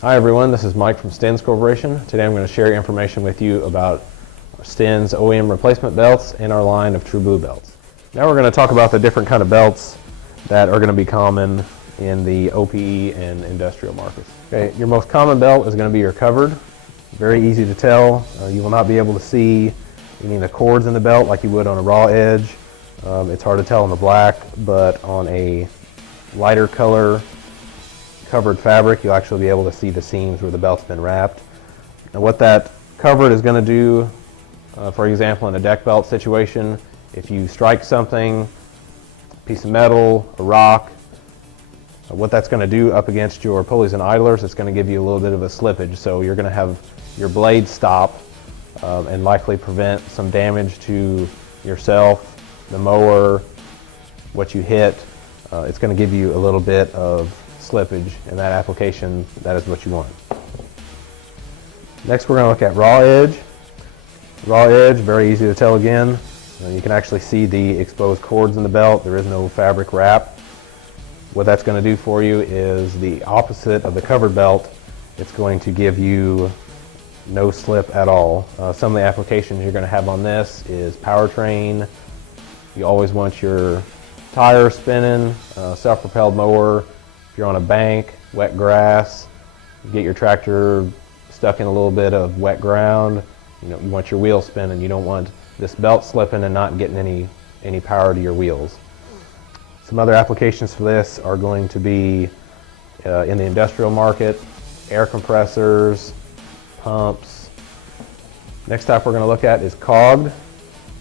Hi everyone, this is Mike from Stens Corporation. Today I'm going to share information with you about Stens OEM replacement belts and our line of TruBlue belts. Now we're going to talk about the different kind of belts that are going to be common in the OPE and industrial markets. Okay, your most common belt is going to be your covered. Very easy to tell. You will not be able to see any of the cords in the belt like you would on a raw edge. It's hard to tell on the black, but on a lighter color covered fabric, you'll actually be able to see the seams where the belt's been wrapped. And what that covered is going to do, for example, in a deck belt situation, if you strike something, a piece of metal, a rock, what that's going to do up against your pulleys and idlers, it's going to give you a little bit of a slippage. So you're going to have your blade stop and likely prevent some damage to yourself, the mower, what you hit. It's going to give you a little bit of slippage in that application. That is what you want. Next we're going to look at raw edge. Raw edge, very easy to tell again. You can actually see the exposed cords in the belt. There is no fabric wrap. What that's going to do for you is the opposite of the covered belt. It's going to give you no slip at all. Some of the applications you're going to have on this is powertrain. You always want your tire spinning, self-propelled mower. If you're on a bank, wet grass, you get your tractor stuck in a little bit of wet ground, you want your wheels spinning. You don't want this belt slipping and not getting any power to your wheels. Some other applications for this are going to be in the industrial market, air compressors, pumps. Next type we're going to look at is cogged.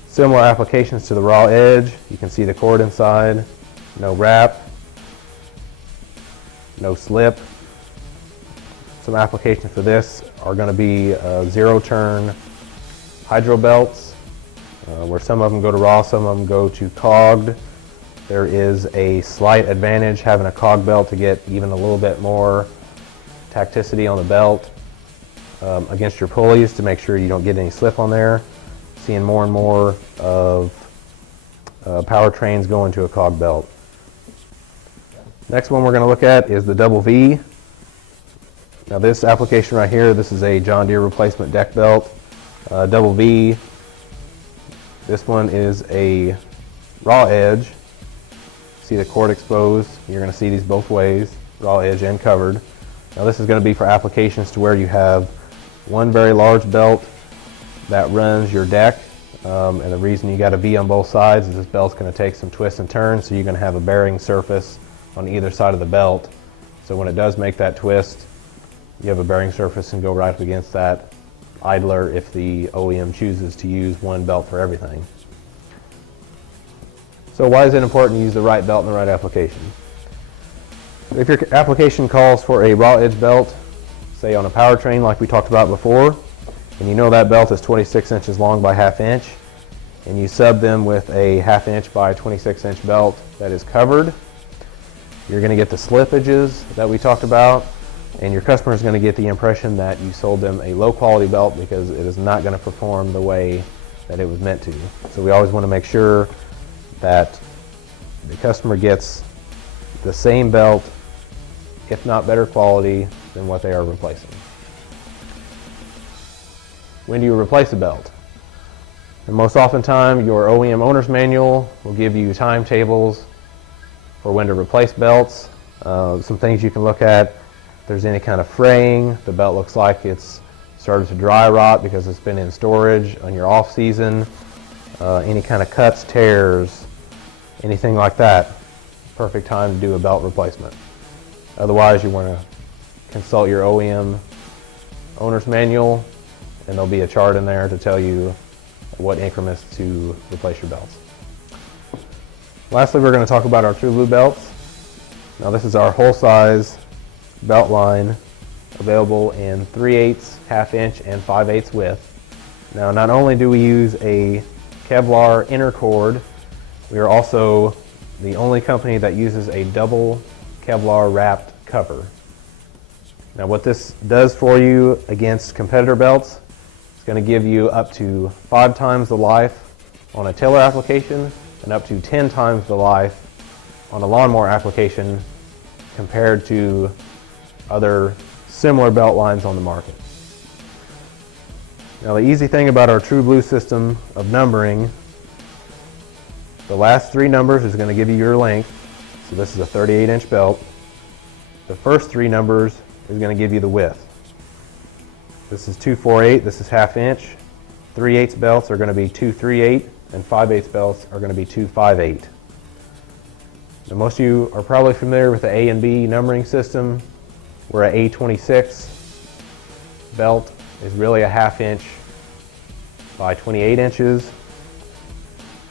Similar applications to the raw edge. You can see the cord inside, no wrap, no slip. Some applications for this are going to be zero-turn hydro belts, where some of them go to raw, some of them go to cogged. There is a slight advantage having a cogged belt to get even a little bit more tacticity on the belt against your pulleys to make sure you don't get any slip on there. Seeing more and more of powertrains going to a cogged belt. Next one we're going to look at is the double V. Now this application right here, this is a John Deere replacement deck belt. Double V. This one is a raw edge. See the cord exposed. You're going to see these both ways, raw edge and covered. Now this is going to be for applications to where you have one very large belt that runs your deck. And the reason you got a V on both sides is this belt's going to take some twists and turns, so you're going to have a bearing surface on either side of the belt. So when it does make that twist, you have a bearing surface and go right up against that idler if the OEM chooses to use one belt for everything. So why is it important to use the right belt in the right application? If your application calls for a raw edge belt, say on a powertrain like we talked about before, and you know that belt is 26 inches long by 1/2 inch, and you sub them with a 1/2 inch by 26 inch belt that is covered, you're going to get the slippages that we talked about, and your customer is going to get the impression that you sold them a low quality belt because it is not going to perform the way that it was meant to. So we always want to make sure that the customer gets the same belt, if not better quality, than what they are replacing. When do you replace a belt? And most oftentimes your OEM owner's manual will give you timetables for when to replace belts. Some things you can look at: if there's any kind of fraying, the belt looks like it's started to dry rot because it's been in storage on your off season, any kind of cuts, tears, anything like that, perfect time to do a belt replacement. Otherwise you want to consult your OEM owner's manual, and there'll be a chart in there to tell you what increments to replace your belts. Lastly, we're going to talk about our TruBlue belts. Now this is our whole size belt line, available in 3/8, 1/2 inch, and 5/8 width. Now not only do we use a Kevlar inner cord, we are also the only company that uses a double Kevlar wrapped cover. Now what this does for you against competitor belts, it's going to give you up to 5 times the life on a tiller application and up to 10 times the life on a lawnmower application compared to other similar belt lines on the market. Now the easy thing about our TruBlue system of numbering, the last 3 numbers is going to give you your length. So this is a 38-inch belt. The first 3 numbers is going to give you the width. This is 248, this is ½ inch. 3/8 belts are going to be 238, and 5/8 belts are going to be 258. Now most of you are probably familiar with the A and B numbering system, where a A26 belt is really a ½ inch by 28 inches.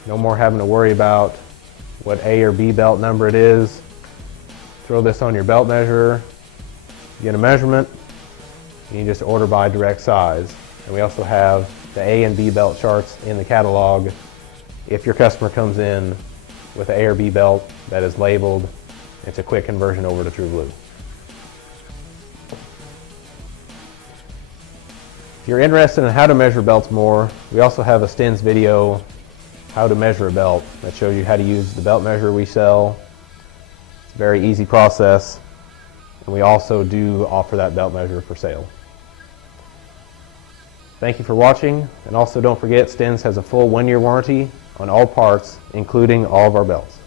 No more having to worry about what A or B belt number it is. Throw this on your belt measurer, get a measurement, and you just order by direct size. And we also have the A and B belt charts in the catalog if your customer comes in with an A or B belt that is labeled. It's a quick conversion over to TruBlue. If you're interested in how to measure belts more, we also have a Stens video, how to measure a belt, that shows you how to use the belt measure we sell. It's a very easy process, and we also do offer that belt measure for sale. Thank you for watching, and also don't forget Stens has a full 1-year warranty on all parts, including all of our belts.